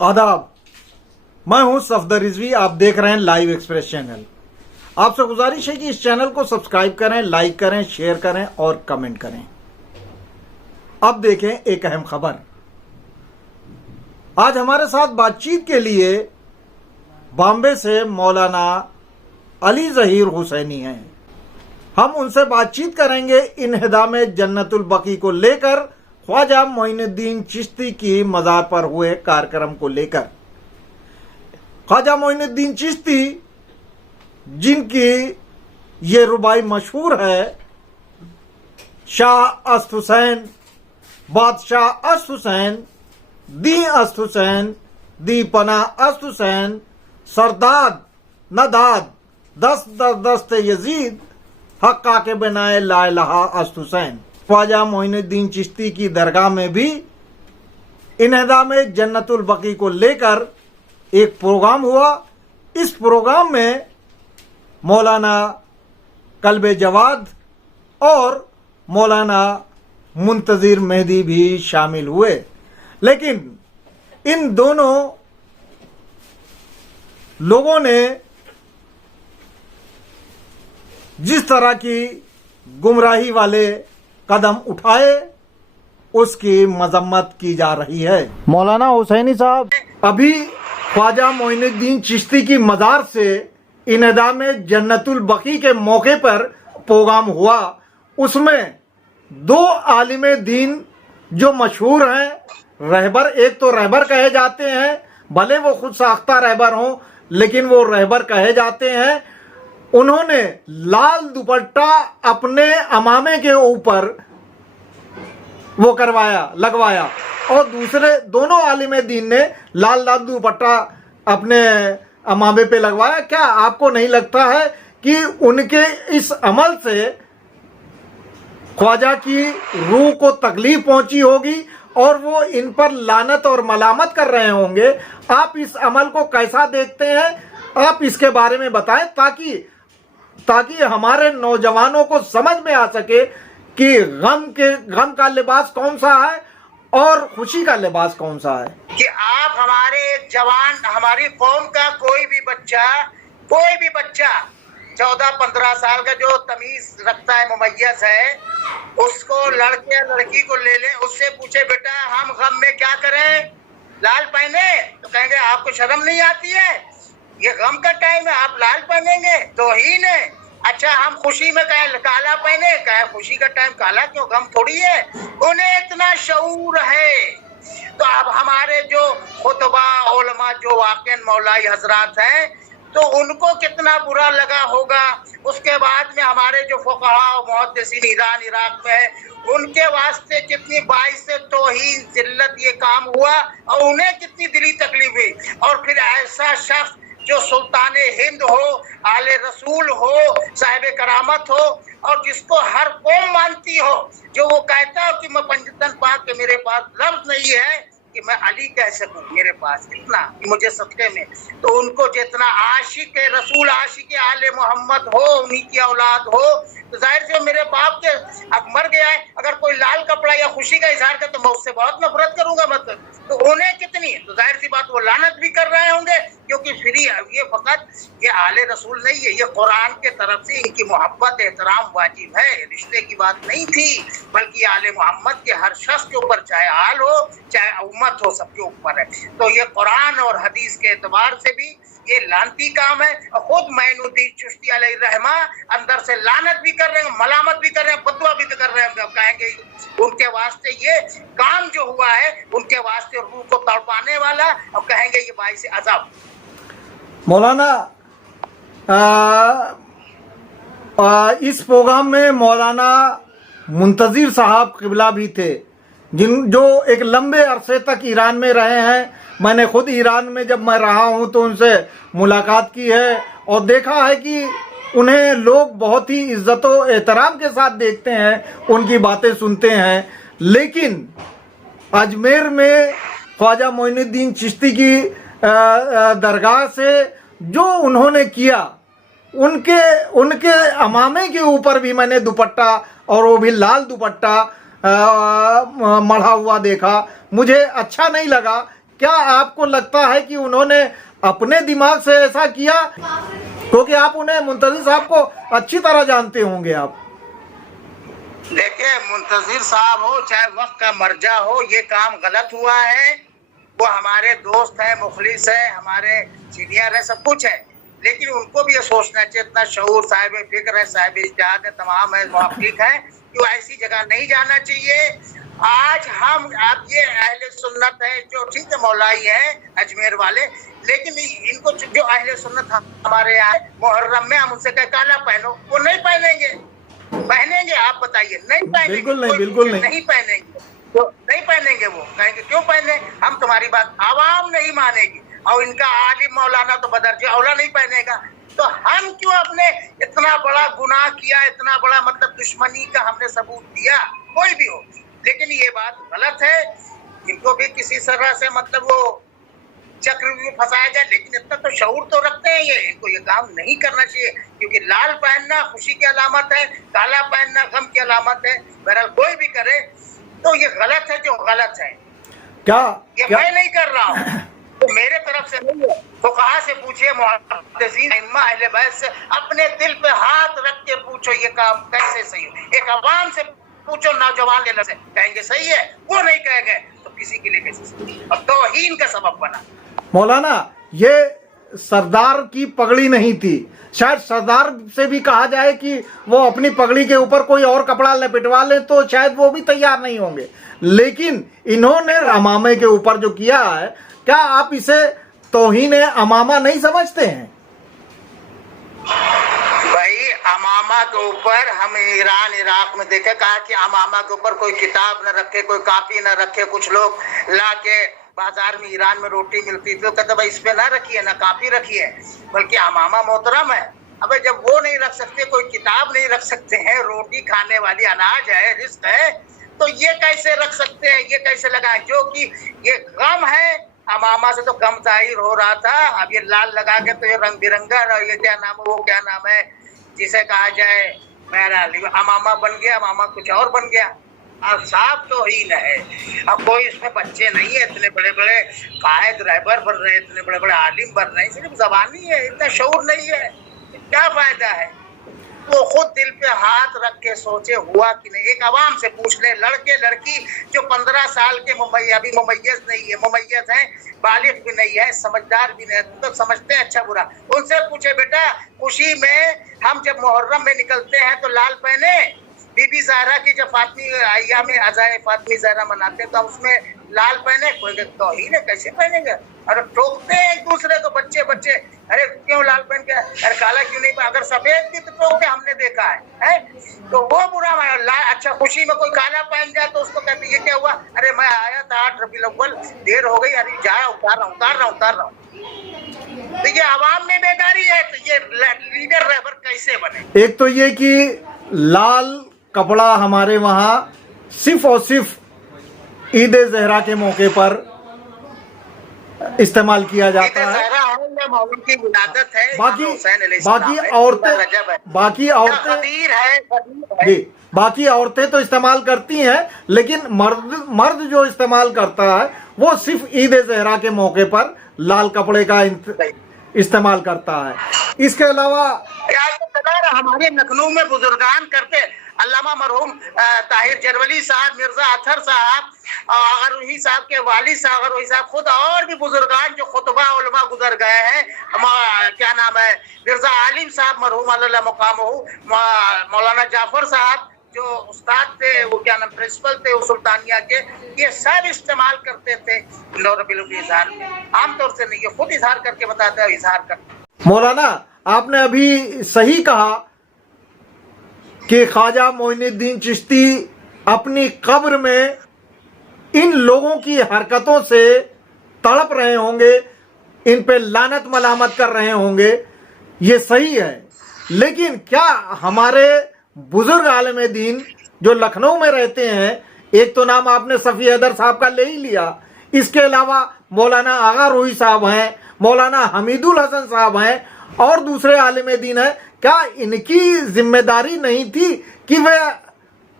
आदाब, मैं हूं सफदर रिजवी। आप देख रहे हैं लाइव एक्सप्रेस चैनल। आपसे गुजारिश है कि इस चैनल को सब्सक्राइब करें, लाइक करें, शेयर करें और कमेंट करें। अब देखें एक अहम खबर। आज हमारे साथ बातचीत के लिए बॉम्बे से मौलाना अली ज़हीर हुसैनी हैं। हम उनसे बातचीत करेंगे इन्हिदाम जन्नतुल बकी को लेकर, ख्वाजा मोइनुद्दीन चिश्ती की मज़ार पर हुए कार्यक्रम को लेकर। ख्वाजा मोइनुद्दीन चिश्ती, जिनकी ये रुबाई मशहूर है, शाह अस्त हुसैन, बादशाह अस्त हुसैन, दी अस्त हुसैन, दी पना अस्त हुसैन, सरदाद नदाद दस्त दस्त यजीद हक्का के बनाए ला इलाहा अस्त हुसैन। ख्वाजा मोइनुद्दीन चिश्ती की दरगाह में भी इन्हिदाम जन्नतुल बकी को लेकर एक प्रोग्राम हुआ। इस प्रोग्राम में मौलाना कल्बे जवाद और मौलाना मुंतजिर मेहदी भी शामिल हुए, लेकिन इन दोनों लोगों ने जिस तरह की गुमराही वाले कदम उठाए, उसकी मजम्मत की जा रही है। मौलाना हुसैनी साहब, अभी ख्वाजा मोइनुद्दीन चिश्ती की मज़ार से इन्हिदाम जन्नतुल बकी के मौके पर प्रोग्राम हुआ। उसमें दो आलिम दीन जो मशहूर हैं, रहबर, एक तो रहबर कहे जाते हैं, भले वो खुद साख्ता रहबर हों, लेकिन वो रहबर कहे जाते हैं। उन्होंने लाल दुपट्टा अपने अमामे के ऊपर वो लगवाया और दूसरे दोनों आलिम दीन ने लाल दुपट्टा अपने अमामे पे लगवाया। क्या आपको नहीं लगता है कि उनके इस अमल से ख्वाजा की रूह को तकलीफ पहुंची होगी और वो इन पर लानत और मलामत कर रहे होंगे? आप इस अमल को कैसा देखते हैं? आप इसके बारे में बताएं ताकि हमारे नौजवानों को समझ में आ सके कि गम का लिबास कौन सा है और खुशी का लिबास कौन सा है। कि आप हमारे जवान, हमारी कौम का कोई भी बच्चा 14-15 साल का जो तमीज रखता है, मुमय्यज है, उसको लड़के या लड़की को ले ले, उससे पूछे बेटा हम गम में क्या करें, लाल पहने? तो कहेंगे आपको शर्म नहीं आती है, ये गम का टाइम है, आप लाल पहनेंगे? तौहीन है। अच्छा, हम खुशी में काला पहने, कहे खुशी का टाइम काला क्यों, गम थोड़ी है। उन्हें इतना शऊर है। तो अब हमारे जो खुतबा उलमा जो वाक़िअन मौलाई हजरात हैं, तो उनको कितना बुरा लगा होगा। उसके बाद में हमारे जो फुक़हा और मुहद्दिसीन ईरान इराक में है, उनके वास्ते कितनी बाइस तौहीन जिल्लत ये काम हुआ और उन्हें कितनी दिली तकलीफ हुई। और फिर ऐसा शख्स जो सुल्तान हिंद हो, आले रसूल हो, साहिब करामत हो और जिसको हर कौम मानती हो, जो वो कहता हो कि मैं पंजतन पाक के मेरे पास लफ्ज नहीं है कि मैं अली कह सकूं, मेरे पास इतना मुझे सदके में, तो उनको जितना आशिक रसूल, आशिक आले मोहम्मद हो, उन्हीं की औलाद हो, तो जाहिर से मेरे बाप के अब मर गया है, अगर कोई लाल कपड़ा या खुशी का इजहार करे तो मैं उससे बहुत नफरत करूंगा। मतलब तो उन्हें कितनी, तो जाहिर सी बात वो लानत भी कर रहे होंगे, क्योंकि फिर ये फकत ये आले रसूल नहीं है, ये कुरान के तरफ से इनकी मोहब्बत एहतराम वाजिब है, रिश्ते की बात नहीं थी, बल्कि आले मोहम्मद के हर शख्स के ऊपर, चाहे आल हो चाहे उम्मत हो, सबके ऊपर है। तो ये कुरान और हदीस के एतबार से भी ये लानती काम है। और खुद मोइनुद्दीन चिश्ती अलैहिर्रहमा अंदर से लानत भी कर रहे हैं, मलामत भी कर रहे हैं, बदुआ भी कर रहे हैं। कहेंगे उनके वास्ते ये काम जो हुआ है, उनके वास्ते रूह को तड़पाने वाला, और कहेंगे ये बाइस अज़ाब। मौलाना, इस प्रोग्राम में मौलाना मुंतजिर साहब किबला भी थे, जो एक लंबे अरसे तक ईरान में रहे हैं। मैंने खुद ईरान में जब मैं रहा हूं तो उनसे मुलाकात की है और देखा है कि उन्हें लोग बहुत ही इज्जत और एहतराम के साथ देखते हैं, उनकी बातें सुनते हैं। लेकिन अजमेर में ख्वाजा मोइनुद्दीन चिश्ती की दरगाह से जो उन्होंने किया, उनके अमामे के ऊपर भी मैंने दुपट्टा, और वो भी लाल दुपट्टा मढ़ा हुआ देखा। मुझे अच्छा नहीं लगा کیا آپ کو لگتا ہے کہ انہوں نے اپنے دماغ سے ایسا کیا؟ کیونکہ آپ انہیں منتظر صاحب کو اچھی طرح جانتے ہوں گے. آپ دیکھیں منتظر صاحب ہو چاہے وقت کا مرجع ہو، یہ کام غلط ہوا ہے. وہ ہمارے دوست ہیں، مخلص ہیں، ہمارے سینئر ہیں، سب کچھ ہے، لیکن ان کو بھی یہ سوچنا چاہیے، اتنا شعور صاحب فکر ہے، صاحب اجتہاد ہے، تمام ہے محقق ہیں، کہ وہ ایسی جگہ نہیں جانا چاہیے. آج ہم آپ یہ اہل سنت ہے جو ٹھیک ہے مولائی ہیں اجمیر والے، لیکن ان کو جو اہل سنت ہمارے یہاں ہے، محرم میں ہم ان سے کہے کالا پہنو، وہ نہیں پہنیں گے. پہنیں گے؟ آپ بتائیے. نہیں پہنیں گے. بالکل نہیں، بالکل نہیں پہنیں گے. تو نہیں پہنیں گے. وہ کہیں گے کیوں پہنے؟ ہم تمہاری بات عوام نہیں مانے گی، اور ان کا عالم مولانا تو بدرجہ اولا نہیں پہنے گا. تو ہم کیوں اپنے اتنا بڑا گناہ کیا، اتنا بڑا مطلب دشمنی کا ہم نے ثبوت دیا، کوئی بھی ہو. لیکن یہ بات غلط ہے. ان کو بھی کسی طرح سے مطلب وہ چکر میں پھنسایا جائے، لیکن اتنا تو شعور تو رکھتے ہیں یہ، ان کو یہ کام نہیں کرنا چاہیے، کیونکہ لال پہننا خوشی کی علامت ہے، کالا پہننا غم کی علامت ہے. بہرحال کوئی بھی کرے تو یہ غلط ہے جو غلط ہے. یہ میں نہیں کر رہا ہوں، تو میرے طرف سے نہیں ہے. فقہا سے پوچھئے، محدثین ائمہ اہل بیت سے اپنے دل پہ ہاتھ رکھ کے پوچھو یہ کام کیسے صحیح ہے. ایک عوام سے پوچھو، نوجوان لے سے کہیں گے صحیح ہے، وہ نہیں کہیں گے تو کسی کے لیے کیسے صحیح؟ اور توہین کا سبب بنا. مولانا یہ سردار کی پگڑی نہیں تھی. شاید سردار سے بھی کہا جائے کہ وہ اپنی پگڑی کے اوپر کوئی اور کپڑا لپٹوا لیں تو شاید وہ بھی تیار نہیں ہوں گے، لیکن انہوں نے امامے کے اوپر جو کیا ہے، کیا آپ اسے توہین امامہ نہیں سمجھتے ہیں؟ بھائی امامہ کے اوپر ہم ایران عراق میں دیکھے، کہا کہ امامہ کے اوپر کوئی کتاب نہ رکھے، کوئی کاپی نہ رکھے. کچھ لوگ لا کے بازار میں ایران میں روٹی ملتی تھی تو کہتے بھائی اس پہ نہ رکھیے، نہ کاپی رکھیے، بلکہ امامہ محترم ہے. اب جب وہ نہیں رکھ سکتے، کوئی کتاب نہیں رکھ سکتے ہیں، روٹی کھانے والی اناج ہے، رزق ہے، تو یہ کیسے رکھ سکتے ہیں؟ یہ کیسے لگائیں؟ جو کہ یہ غم ہے، امامہ سے تو غم ظاہر ہو رہا تھا. اب یہ لال لگا کے تو یہ رنگ برنگا، یہ کیا نام ہے، وہ کیا نام ہے جسے کہا جائے، بہرحال امامہ بن گیا، امامہ کچھ اور بن گیا. اب صاحب توہین ہے. اب کوئی اس میں بچے نہیں ہے، اتنے بڑے بڑے قائد رہبر بن رہے، اتنے بڑے بڑے عالم بن رہے، صرف زبانی ہے، اتنا شعور نہیں ہے. کیا فائدہ ہے؟ وہ خود دل پہ ہاتھ رکھ کے سوچے ہوا کہ نہیں. ایک عوام سے پوچھ لے، لڑکے لڑکی جو 15 سال کے ابھی ممیز نہیں ہے، ممیز ہیں، بالغ بھی نہیں ہے، سمجھدار بھی نہیں ہے، تو سمجھتے ہیں اچھا برا. ان سے پوچھے بیٹا خوشی میں ہم جب محرم میں نکلتے ہیں تو لال پہنے. بی بی زہرا کی جب فاطمی ایام عزائے فاطمی زہرا مناتے ہیں تو اس میں لال پہنے. کوئی توہین ہے، کیسے پہنیں گے؟ اور ٹوکتے ہیں ایک دوسرے کو، بچے ارے کیوں لال پہن کے، ارے کالا کیوں نہیں؟ اگر سفید بھی تو ٹوک کے ہم نے دیکھا ہے. تو وہ برا اچھا خوشی میں کوئی کالا پہن جائے تو اس کو کہتے یہ کیا ہوا؟ ارے میں آیا تھا 8 ربیع الاول، دیر ہو گئی، ارے جا اتار رہا ہوں. تو یہ عوام میں بیداری ہے، تو یہ لیڈر رہبر کیسے بنے؟ ایک تو یہ کہ لال کپڑا ہمارے وہاں صرف اور صرف عید زہرا کے موقع پر استعمال کیا جاتا ہے. باقی عورتیں تو استعمال کرتی ہیں، لیکن مرد جو استعمال کرتا ہے وہ صرف عید زہرا کے موقع پر لال کپڑے کا استعمال کرتا ہے. اس کے علاوہ ہمارے لکھنؤ میں بزرگان کرتے، علامہ مرحوم طاہر جرولی صاحب، مرزا اطہر صاحب، اغروہی صاحب کے والد صاحب، اغروہی صاحب خود، اور بھی بزرگان جو خطبہ علماء گزر گئے ہیں، کیا نام ہے، مرزا عالم صاحب مرحوم اللہ مقام ہو، مولانا جعفر صاحب جو استاد تھے، وہ کیا نام پرنسپل تھے سلطانیہ کے، یہ سب استعمال کرتے تھے ربیع الاول کے اظہار میں. عام طور سے نہیں، یہ خود اظہار کر کے بتاتا ہے، اظہار کرتے. مولانا آپ نے ابھی صحیح کہا کہ خواجہ معین الدین چشتی اپنی قبر میں ان لوگوں کی حرکتوں سے تڑپ رہے ہوں گے، ان پہ لعنت ملامت کر رہے ہوں گے. یہ صحیح ہے، لیکن کیا ہمارے بزرگ عالم دین جو لکھنؤ میں رہتے ہیں، ایک تو نام آپ نے صفی حیدر صاحب کا لے ہی لیا، اس کے علاوہ مولانا آغا روحی صاحب ہیں، مولانا حمید الحسن صاحب ہیں، اور دوسرے عالم دین ہیں، کیا ان کی ذمہ داری نہیں تھی کہ وہ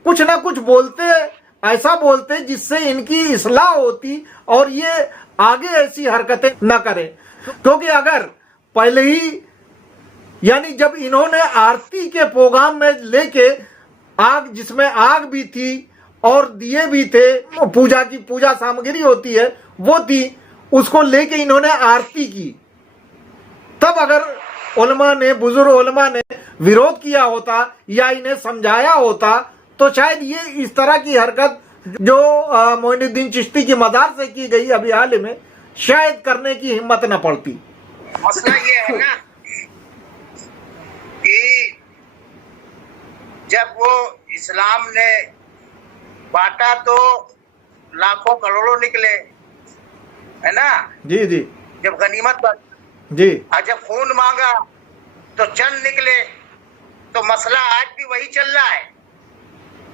کچھ نہ کچھ بولتے، ایسا بولتے جس سے ان کی اصلاح ہوتی اور یہ आगे ऐसी हरकतें न करें, क्योंकि अगर पहले ही यानी जब इन्होंने आरती के प्रोग्राम में लेके आग, जिसमें आग भी थी और दिए भी थे, पूजा की पूजा सामग्री होती है वो थी, उसको लेके इन्होंने आरती की, तब अगर उलमा ने, बुजुर्ग उलमा ने विरोध किया होता या इन्हें समझाया होता तो शायद ये इस तरह की हरकत जो मोइनुद्दीन चिश्ती की मदार से की गई अभी हाल में, शायद करने की हिम्मत न पड़ती। मसला ये है ना कि जब वो इस्लाम ने बांटा तो लाखों करोड़ों निकले, है ना? जी जी। जब गनीमत जी। और जब खून मांगा तो चंद निकले। तो मसला आज भी वही चल रहा है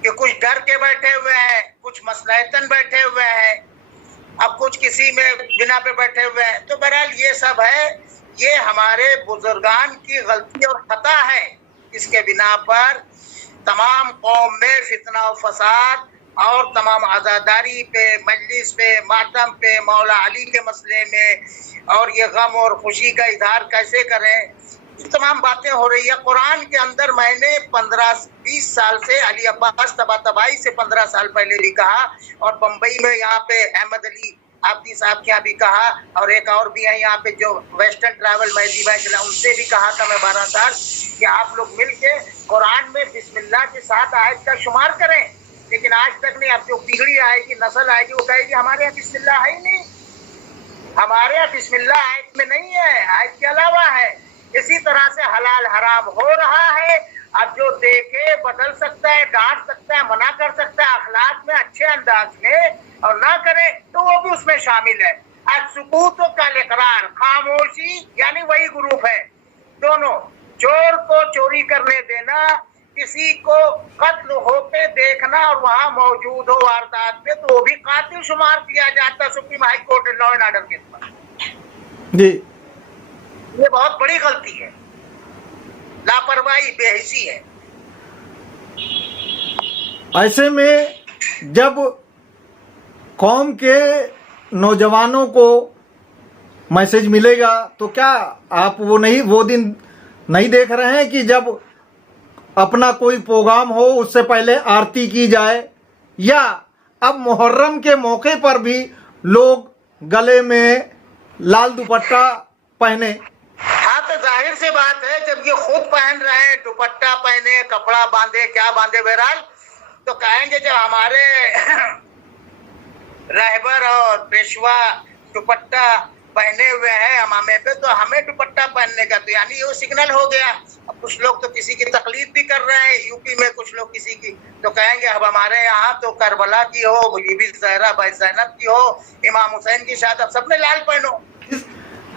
कि कुछ डर के बैठे हुए हैं, कुछ मसलहतन बैठे हुए हैं, अब कुछ किसी में बिना पे बैठे हुए हैं। तो बहरहाल ये सब है, ये हमारे बुजुर्गान की गलती और खता है, इसके बिना पर तमाम कौम में फितना और फसाद और तमाम आज़ादारी पे, मजलिस पे, मातम पे, मौला अली के मसले में और ये गम और खुशी का इजहार कैसे करें, ये तमाम बातें हो रही है। कुरान के अंदर मैंने 15-20 साल से अली अब्बास तबातबाई से 15 साल पहले भी कहा, और बम्बई में यहाँ पे अहमद अली आबदी साहब के यहाँ भी कहा, और एक और भी है यहाँ पे जो वेस्टर्न ट्रैवल मेहदी भाई चला, उनसे भी कहा था मैं 12 साल कि आप लोग मिल के कुरान में बिस्मिल्लाह के साथ आयत का शुमार करें। लेकिन आज तक नहीं। अब जो पीढ़ी आएगी, नस्ल आएगी, वो कहेगी हमारे यहाँ बिस्मिल्लाह है ही नहीं, हमारे यहाँ बिस्मिल्लाह आयत में नहीं है, आयत के अलावा है। इसी तरह से हलाल हराम हो रहा है। अब जो देखे बदल सकता है, डांट सकता है, मना कर सकता है अखलाक में, अच्छे अंदाज में, और ना करे तो वो भी उसमें शामिल है। सुकूत का इकरार, खामोशी, यानी वही ग्रुप है दोनों। चोर को चोरी करने देना, किसी को कत्ल होते देखना और वहां मौजूद हो वारदात में, तो वो भी कातिल शुमार किया जाता supreme high court law and order के पर। जी, ये बहुत बड़ी गलती है, लापरवाही, बेहिसी है। ऐसे में जब कौम के नौजवानों को मैसेज मिलेगा तो क्या आप वो दिन नहीं देख रहे हैं कि जब अपना कोई प्रोग्राम हो उससे पहले आरती की जाए, या अब मुहर्रम के मौके पर भी लोग गले में लाल दुपट्टा पहने? हाँ, तो जाहिर सी बात है, जब ये खुद पहन रहे हैं, दुपट्टा पहने, कपड़ा बांधे, क्या बांधे, बहरहाल, तो कहेंगे जब हमारे रहबर और पेशवा दुपट्टा पहने हुए हैं अमामे पे, तो हमें दुपट्टा पहनने का, तो यानी ये सिग्नल हो गया। अब कुछ लोग तो किसी की तकलीफ भी कर रहे हैं, यूपी में कुछ लोग किसी की, तो कहेंगे अब हमारे यहाँ तो करबला की हो, बीबी ज़हरा भाई ज़ैनब की हो, इमाम हुसैन की शादी, अब सबने लाल पहनो।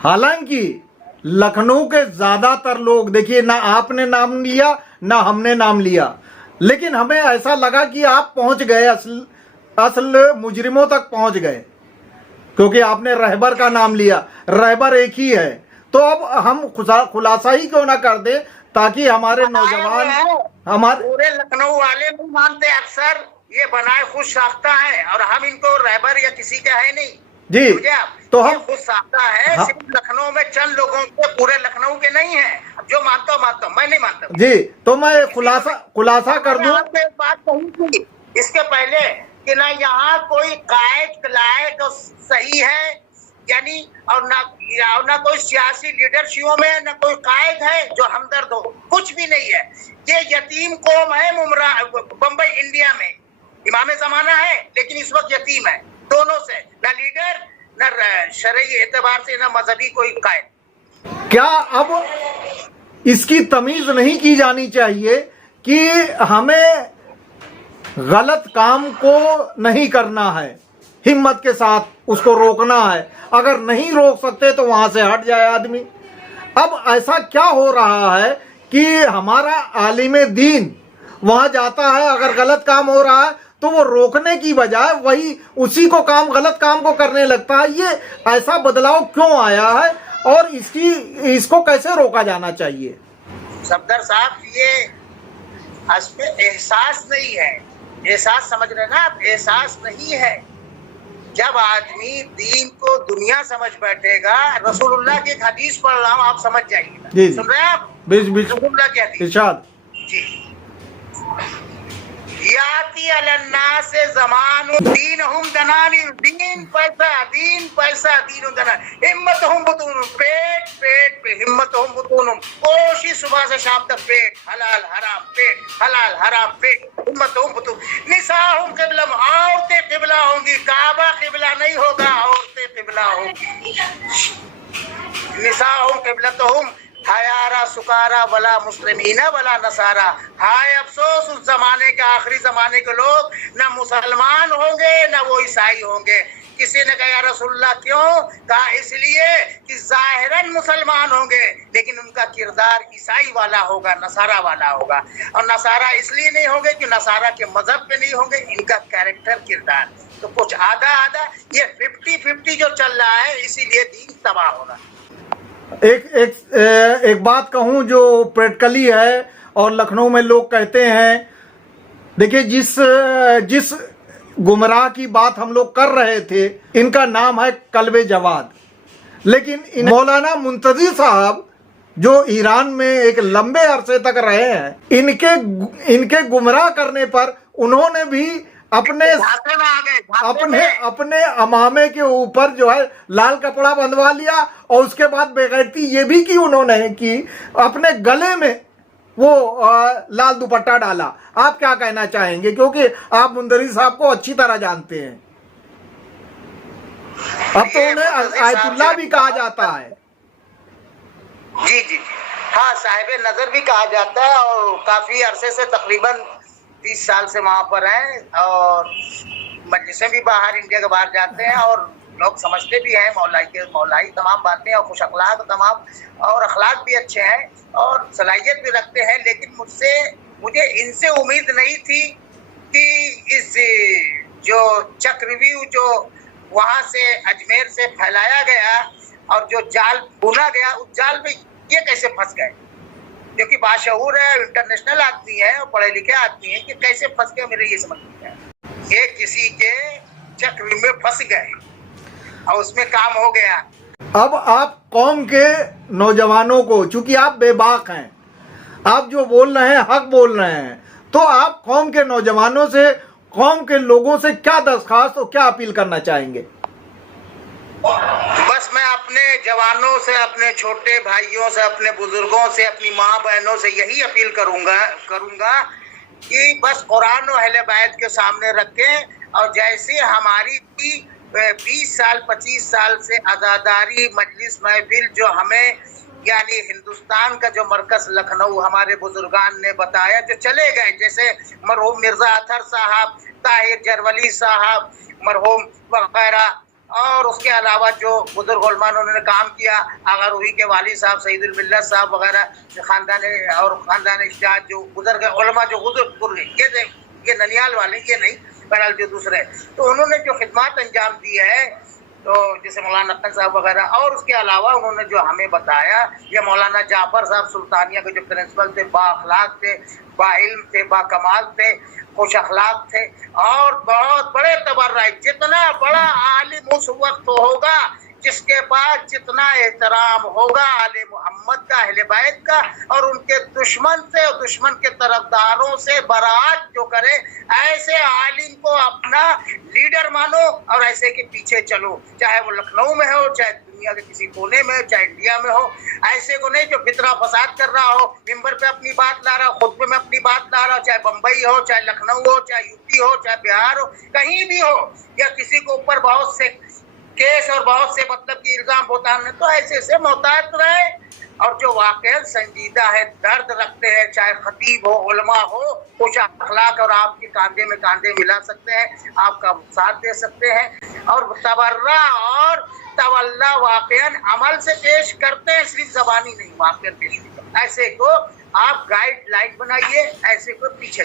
हालांकि लखनऊ के ज्यादातर लोग, देखिए, ना आपने नाम लिया ना हमने नाम लिया, लेकिन हमें ऐसा लगा कि आप पहुंच गए, असल मुजरिमों तक पहुंच गए, क्योंकि आपने रहबर का नाम लिया। रहबर एक ही है, तो अब हम खुलासा ही क्यों ना कर दे ताकि हमारे नौजवान, हमारे पूरे लखनऊ वाले नहीं मानते, अक्सर ये बनाए खुद साख्ता है, और हम इनको रहबर या किसी के है नहीं जी, तो हम खुद साख्ता है। सिर्फ लखनऊ में चंद लोगों के, पूरे लखनऊ के नहीं है। जो मानता हूँ मानता हूँ, मैं नहीं मानता जी। तो मैं खुलासा कर दूं, एक बात कही थी इसके पहले कि ना यहाँ कोई कायद लायक सही है, यानी और ना कोई सियासी लीडरशिप में ना कोई कायद है जो हमदर्द हो, कुछ भी नहीं है। ये यतीम कौम है बम्बई इंडिया में, इमाम ज़माना है लेकिन इस वक्त यतीम है, दोनों से, ना लीडर, ना शरई एतबार से, ना मजहबी कोई कायद। क्या अब इसकी तमीज नहीं की जानी चाहिए कि हमें गलत काम को नहीं करना है, हिम्मत के साथ उसको रोकना है, अगर नहीं रोक सकते तो वहां से हट जाए आदमी। अब ऐसा क्या हो रहा है कि हमारा आलिम दीन वहां जाता है, अगर गलत काम हो रहा है तो वो रोकने की बजाय वही उसी को गलत काम को करने लगता है। ये ऐसा बदलाव क्यों आया है और इसको कैसे रोका जाना चाहिए? सफदर साहब, ये एहसास नहीं है, एहसास समझ रहे ना आप, एहसास नहीं है। जब आदमी दीन को दुनिया समझ बैठेगा, रसूलुल्लाह की एक हदीस पढ़ रहा हूँ, आप समझ जाइएगा। जी, जी। सुन रहे हैं आप? बीच बीच रसूलुल्लाह की हदीस इरशाद। जी। याती अलन्नास ज़मानु दीनहुम दनानी, दीन पैसा दीनुम दनान, हिम्मतहुम बुतूनुम, पेट पे हिम्मतहुम बुतूनुम, कोशिश सुबह से शाम तक पेट, हलाल हराम पेट, हिम्मतहुम बुतून, निसाहुम क़िबलम, औरतें क़िबला होंगी, काबा क़िबला नहीं होगा, औरतें क़िबला होंगी। निसाहुम क़िबलतहुम हयारा सुकारा वला मुस्लिमीना वला नसारा। हाय अफसोस उस जमाने के, आखिरी जमाने के लोग न मुसलमान होंगे न वो ईसाई होंगे। किसी ने कहा या रसूलल्लाह क्यों? कहा इसलिए कि जाहिरन मुसलमान होंगे लेकिन उनका किरदार ईसाई वाला होगा, नसारा वाला होगा। और नसारा इसलिए नहीं होंगे कि नसारा के मजहब पे नहीं होंगे, इनका कैरेक्टर किरदार। तो कुछ आधा ये 50-50 जो चल रहा है, इसीलिए दीन तबाह हो रहा है। एक बात कहूं जो प्रैक्टिकली है और लखनऊ में लोग कहते हैं, देखिए जिस गुमराह की बात हम लोग कर रहे थे, इनका नाम है कल्बे जवाद। लेकिन मौलाना मुंतजी साहब जो ईरान में एक लंबे अरसे तक रहे हैं, इनके गुमराह करने पर उन्होंने भी अपने अमामे के ऊपर जो है लाल कपड़ा बंधवा लिया और उसके बाद बेगैरती ये भी की उन्होंने कि अपने गले में वो लाल दुपट्टा डाला। आप क्या कहना चाहेंगे, क्योंकि आप मुंदरी साहब को अच्छी तरह जानते हैं। अब तो उन्हें आयतुल्लाह भी कहा जाता है। जी, हाँ, साहिब नजर भी कहा जाता है और काफी अरसे से तकरीबन 30 साल से वहां पर हैं और मजलिसें भी बाहर, इंडिया के बाहर जाते हैं और लोग समझते भी हैं मौलाई तमाम बातें और खुश अखलाक तमाम और अखलाक भी अच्छे हैं और सलाहियत भी रखते हैं। लेकिन मुझे इनसे उम्मीद नहीं थी कि इस जो चक्रव्यूह जो वहां से अजमेर से फैलाया गया और जो जाल बुना गया, उस जाल में ये कैसे फंस गए, क्योंकि बाशऊर है, इंटरनेशनल आदमी है और पढ़े लिखे आदमी है, कि कैसे फंस गए मेरे ये समझ नहीं आया। ये किसी के चक्र में फंस गए और उसमें काम हो गया। अब आप कौम के नौजवानों को, चूंकि आप बेबाक हैं, आप जो बोल रहे हैं हक बोल रहे हैं, तो आप कौम के नौजवानों से, कौम के लोगों से क्या दरख्वास्त और क्या अपील करना चाहेंगे? बस मैं अपने जवानों से, अपने छोटे भाइयों से, अपने बुजुर्गों से, अपनी माँ बहनों से यही अपील करूंगा कि बस कुरान और अहले बैत के सामने रखें और जैसे हमारी 20 साल 25 साल से अज़ादारी मजलिस महफिल जो हमें यानी हिंदुस्तान का जो मरकज लखनऊ हमारे बुजुर्गान ने बताया, जो चले गए, जैसे मरहूम मिर्जा अतर साहब, ताहिर जरवली साहब, मरहूम वगैरह, और उसके अलावा जो बुजुर्ग उलमा उन्होंने काम किया, आगा रूही के वाली साहब, सईदुल मिल्लत साहब वगैरह, खानदान इश्तिहाद जो गुजर गए, उलमा जो गुजर गए, ये ननियाल वाले, ये नहीं, बहरहाल जो दूसरे, तो उन्होंने जो खिदमत अंजाम दी है, तो जैसे मौलाना नक्कन साहब वगैरह, और उसके अलावा उन्होंने जो हमें बताया, या मौलाना जाफर साहब सुल्तानिया के जो प्रिंसिपल थे, बाअखलाक थे, बाइल्म थे, बाकमाल थे, खुश अखलाक थे और बहुत बड़े तबर्रा। जितना बड़ा आलिम उस वक्त होगा जिसके पास जितना एहतराम होगा आले मोहम्मद का, अहले बैत का, और उनके दुश्मन से और दुश्मन के तरफदारों से बरात जो करे, ऐसे आलिम को अपना लीडर मानो और ऐसे के पीछे चलो, चाहे वो लखनऊ में हो, चाहे दुनिया के किसी कोने में हो, चाहे इंडिया में हो। ऐसे को नहीं जो फितना फसाद कर रहा हो, मिंबर पे अपनी बात ला रहा हो, खुतबे में अपनी बात ला रहा हो, चाहे बम्बई हो, चाहे लखनऊ हो, चाहे यूपी हो, चाहे बिहार हो, कहीं भी हो, या किसी को ऊपर बहुत से केस और बहुत से मतलब की इल्जाम होता है, तो ऐसे से मोहतात रहे और जो वाकई संजीदा है, दर्द रखते हैं, चाहे खतीब हो, उलमा हो, कुछ अखलाक और आपके कांधे में कांधे मिला सकते हैं, आपका साथ दे सकते हैं और तबर्रा और तवल्ला वाकईन अमल से पेश करते हैं, सिर्फ जबानी नहीं, वाकईन पेश करते हैं। ऐसे को आप गाइडलाइन बनाइए, ऐसे को पीछे